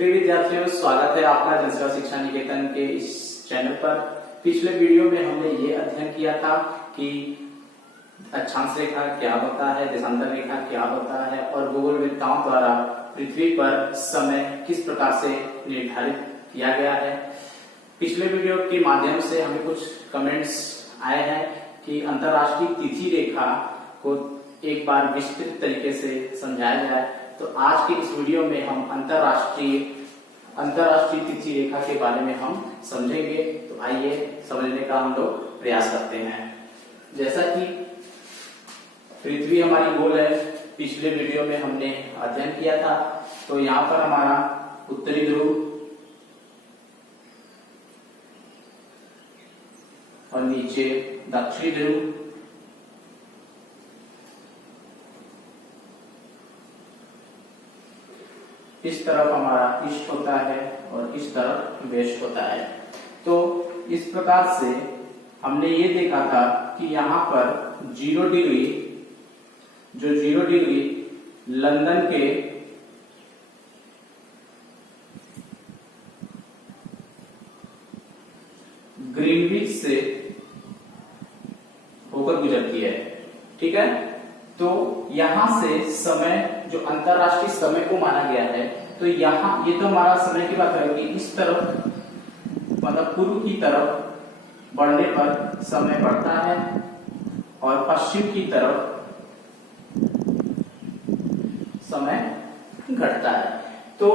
प्रिय विद्यार्थियों, स्वागत है आपका जनसेवा शिक्षा निकेतन के इस चैनल पर। पिछले वीडियो में हमने ये अध्ययन किया था कि अक्षांश रेखा क्या होता है, देशांतर रेखा क्या होता है और खगोलविदताओं द्वारा पृथ्वी पर समय किस प्रकार से निर्धारित किया गया है। पिछले वीडियो के माध्यम से हमें कुछ कमेंट्स आए हैं कि अंतरराष्ट्रीय तिथि रेखा को एक बार विस्तृत तरीके से समझाया जाए। तो आज के इस वीडियो में हम अंतरराष्ट्रीय तिथि रेखा के बारे में हम समझेंगे। तो आइए समझने का हम लोग प्रयास करते हैं। जैसा कि पृथ्वी हमारी गोल है, पिछले वीडियो में हमने अध्ययन किया था। तो यहाँ पर हमारा उत्तरी ध्रुव और नीचे दक्षिणी ध्रुव, इस तरफ हमारा ईस्ट होता है और इस तरफ वेस्ट होता है। तो इस प्रकार से हमने ये देखा था कि यहाँ पर 0 डिग्री लंदन के ग्रीनविच से होकर गुजरती है। ठीक है, तो यहां से समय जो अंतरराष्ट्रीय समय को माना गया है, तो यहाँ ये तो हमारा समय की बात है कि इस तरफ मतलब पूर्व की तरफ बढ़ने पर समय बढ़ता है और पश्चिम की तरफ समय घटता है। तो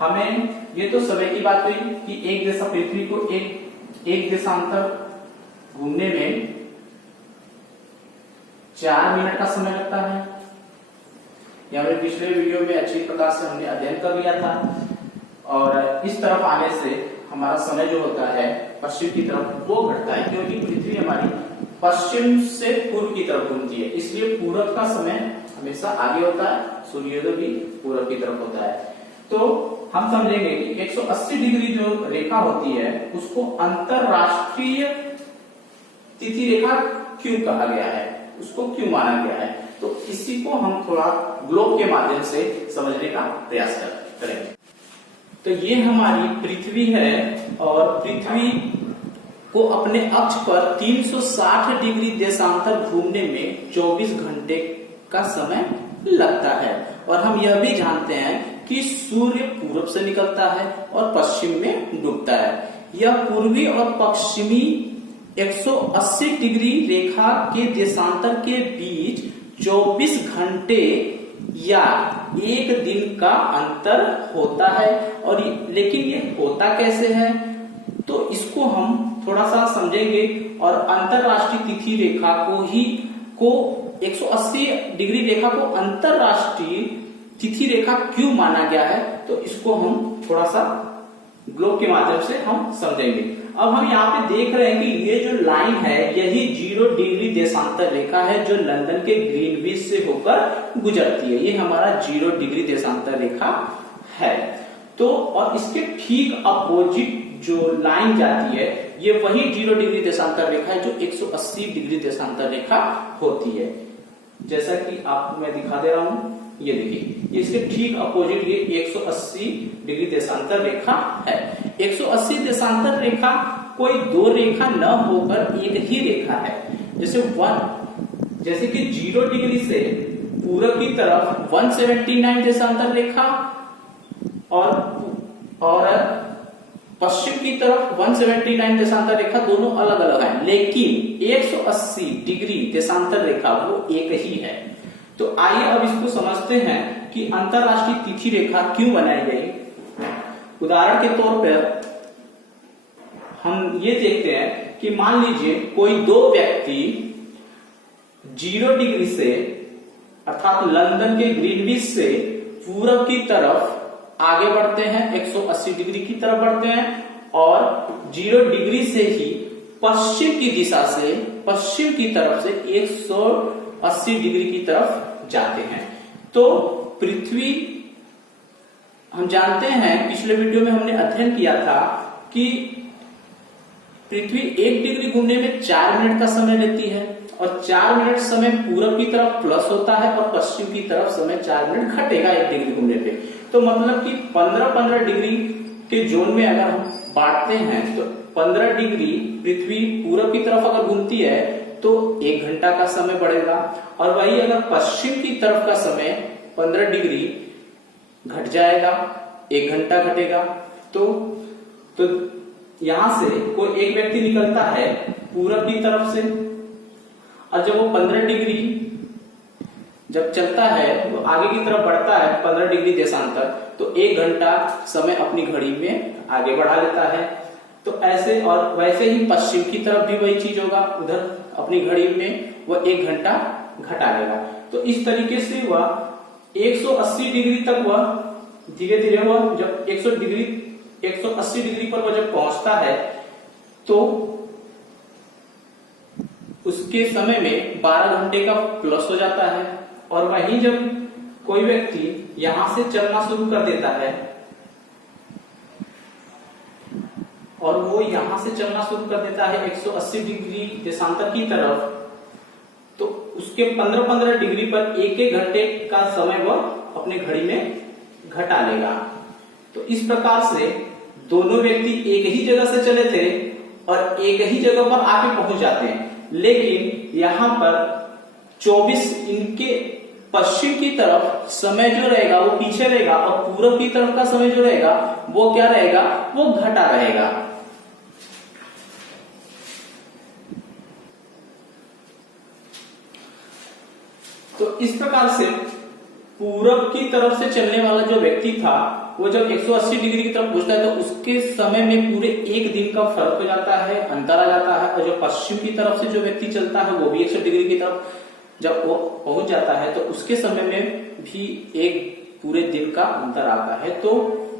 हमें ये तो समय की बात हुई कि एक देशा पृथ्वी को एक देशांतर घूमने में 4 मिनट का समय लगता है। यह हमने पिछले वीडियो में अच्छी प्रकार से हमने अध्ययन कर लिया था। और इस तरफ आने से हमारा समय जो होता है पश्चिम की तरफ वो घटता है, क्योंकि पृथ्वी हमारी पश्चिम से पूर्व की तरफ घूमती है, इसलिए पूरब का समय हमेशा आगे होता है, सूर्योदय भी पूरब की तरफ होता है। तो हम समझेंगे कि 180 डिग्री जो रेखा होती है उसको अंतरराष्ट्रीय तिथि रेखा क्यों कहा गया है, उसको क्यों माना गया है। तो इसी को हम थोड़ा ग्लोब के माध्यम से समझने का प्रयास करेंगे। तो ये हमारी पृथ्वी है और पृथ्वी को अपने अक्ष पर 360 डिग्री देशांतर घूमने में 24 घंटे का समय लगता है। और हम यह भी जानते हैं कि सूर्य पूरब से निकलता है और पश्चिम में डूबता है। यह पूर्वी और पश्चिमी 180 डिग्री रेखा के देशांतर के बीच 24 घंटे या एक दिन का अंतर होता है। और लेकिन ये होता कैसे है, तो इसको हम थोड़ा सा समझेंगे। और अंतरराष्ट्रीय तिथि रेखा को 180 डिग्री रेखा को अंतरराष्ट्रीय तिथि रेखा क्यों माना गया है, तो इसको हम थोड़ा सा ग्लोब के माध्यम से हम समझेंगे। अब हम यहाँ पे देख रहे हैं कि ये जो लाइन है यही 0 डिग्री देशांतर रेखा है जो लंदन के ग्रीनविच से होकर गुजरती है। ये हमारा 0 डिग्री देशांतर रेखा है। तो और इसके ठीक अपोजिट जो लाइन जाती है ये वही 0 डिग्री देशांतर रेखा है जो 180 डिग्री देशांतर रेखा होती है। जैसा कि आपको मैं दिखा दे रहा हूं, ये देखिए इसके ठीक अपोजिट ये 180 डिग्री देशांतर रेखा है। 180 देशांतर रेखा कोई 2 रेखा न होकर एक ही रेखा है। जैसे कि 0 डिग्री से पूरब की तरफ 179 देशांतर रेखा और पश्चिम की तरफ 179 देशांतर रेखा दोनों अलग अलग है, लेकिन 180 डिग्री देशांतर रेखा वो एक ही है। तो आइए अब इसको समझते हैं कि अंतरराष्ट्रीय तिथि रेखा क्यों बनाई गई। उदाहरण के तौर पर हम ये देखते हैं कि मान लीजिए कोई 2 व्यक्ति 0 डिग्री से अर्थात लंदन के ग्रीनविच से पूरब की तरफ आगे बढ़ते हैं, 180 डिग्री की तरफ बढ़ते हैं और 0 डिग्री से ही पश्चिम की दिशा से पश्चिम की तरफ से 180 डिग्री की तरफ जाते हैं। तो पृथ्वी हम जानते हैं, पिछले वीडियो में हमने अध्ययन किया था कि पृथ्वी 1 डिग्री घूमने में 4 मिनट का समय लेती है और 4 मिनट समय पूरब की तरफ प्लस होता है और पश्चिम की तरफ समय 4 मिनट घटेगा 1 डिग्री घूमने पे। तो मतलब कि 15-15 डिग्री के जोन में अगर हम बांटते हैं तो 15 डिग्री पृथ्वी पूरब की तरफ अगर घूमती है तो 1 घंटा का समय बढ़ेगा, और वही अगर पश्चिम की तरफ का समय 15 डिग्री घट जाएगा, 1 घंटा घटेगा। तो यहां से कोई एक व्यक्ति निकलता है पूरब की तरफ से, और जब वो 15 डिग्री जब चलता है तो आगे की तरफ बढ़ता है 15 डिग्री देशांतर, तो 1 घंटा समय अपनी घड़ी में आगे बढ़ा लेता है। तो ऐसे और वैसे ही पश्चिम की तरफ भी वही चीज होगा, उधर अपनी घड़ी में वह 1 घंटा घटा लेगा। तो इस तरीके से वह 180 डिग्री तक वह धीरे धीरे वह जब 180 डिग्री पर वह जब पहुंचता है तो उसके समय में 12 घंटे का प्लस हो जाता है। और वहीं जब कोई व्यक्ति यहां से चलना शुरू कर देता है और वो यहां से चलना शुरू कर देता है 180 डिग्री देशांतर की तरफ, तो उसके 15-15 डिग्री पर 1-1 घंटे का समय वह अपने घड़ी में घटा लेगा। तो इस प्रकार से दोनों व्यक्ति एक ही जगह से चले थे और एक ही जगह पर आके पहुंच जाते हैं, लेकिन यहां पर 24 इनके पश्चिम की तरफ समय जो रहेगा वो पीछे रहेगा और पूरब की तरफ का समय जो रहेगा वो क्या रहेगा, वो घटा रहेगा। तो इस प्रकार से पूरब की तरफ से चलने वाला जो व्यक्ति था वो जब 180 डिग्री की तरफ पहुंचता है तो उसके समय में पूरे 1 दिन का फर्क हो जाता है, अंतर आ जाता है। और जो पश्चिम की तरफ से जो व्यक्ति चलता है वो भी 180 डिग्री की तरफ जब वो पहुंच जाता है तो उसके समय में भी 1 पूरे दिन का अंतर आता है। तो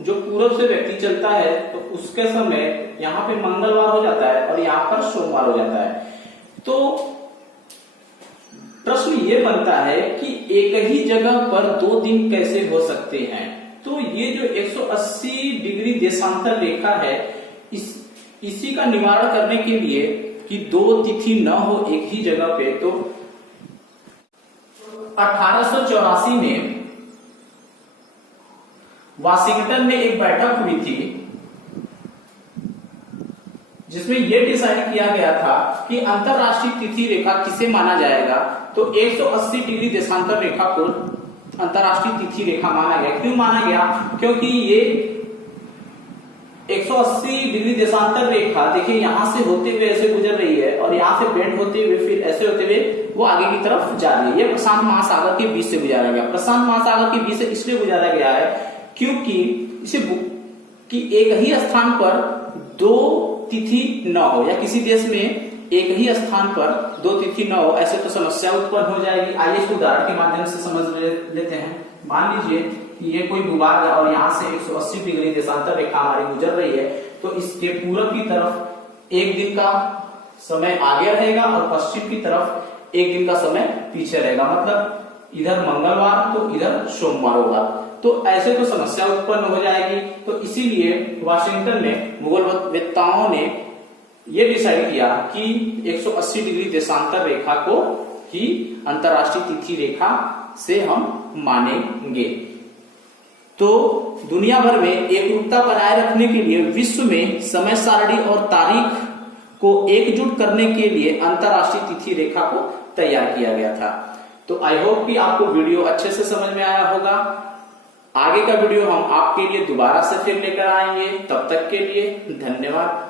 जो पूरब से व्यक्ति चलता है तो उसके समय यहाँ पे मंगलवार हो जाता है और यहाँ पर सोमवार हो जाता है। तो प्रश्न ये बनता है कि एक ही जगह पर 2 दिन कैसे हो सकते हैं। तो ये जो 180 डिग्री देशांतर रेखा है इसी का निवारण करने के लिए कि 2 तिथि न हो एक ही जगह पे, तो 1884 में वाशिंगटन में एक बैठक हुई थी जिसमें यह डिसाइड किया गया था कि अंतरराष्ट्रीय तिथि रेखा किसे माना जाएगा। तो 180 डिग्री देशांतर रेखा को अंतरराष्ट्रीय तिथि रेखा माना गया। क्यों माना गया? क्योंकि ये 180 डिग्री देशांतर रेखा देखिए यहां से होते हुए ऐसे गुजर रही है और यहां से बेंड होते हुए फिर ऐसे होते हुए वो आगे की तरफ जा रही है। ये प्रशांत महासागर के बीच से गुजारा गया। प्रशांत महासागर के बीच से इसलिए गुजारा गया है क्योंकि इसे कि एक ही स्थान पर 2 तिथि न हो, या किसी देश में एक ही स्थान पर 2 तिथि न हो, ऐसे तो समस्या उत्पन्न हो जाएगी। आइए इसको उदाहरण के माध्यम से समझ लेते हैं। मान लीजिए कि ये कोई भूभाग है और यहाँ से 180 डिग्री देशांतर रेखा हमारी गुजर रही है, तो इसके पूरब की तरफ 1 दिन का समय आगे रहेगा और पश्चिम की तरफ 1 दिन का समय पीछे रहेगा। मतलब इधर मंगलवार तो इधर सोमवार होगा, तो ऐसे तो समस्या उत्पन्न हो जाएगी। तो इसीलिए वाशिंगटन में मुगल वेत्ताओं ने यह डिसाइड किया कि 180 डिग्री देशांतर रेखा को ही अंतरराष्ट्रीय तिथि रेखा से हम मानेंगे। तो दुनिया भर में एकरूपता बनाए रखने के लिए विश्व में समय सारणी और तारीख को एकजुट करने के लिए अंतरराष्ट्रीय तिथि रेखा को तैयार किया गया था। तो आई होप कि आपको वीडियो अच्छे से समझ में आया होगा। आगे का वीडियो हम आपके लिए दोबारा से फिर लेकर आएंगे। तब तक के लिए धन्यवाद।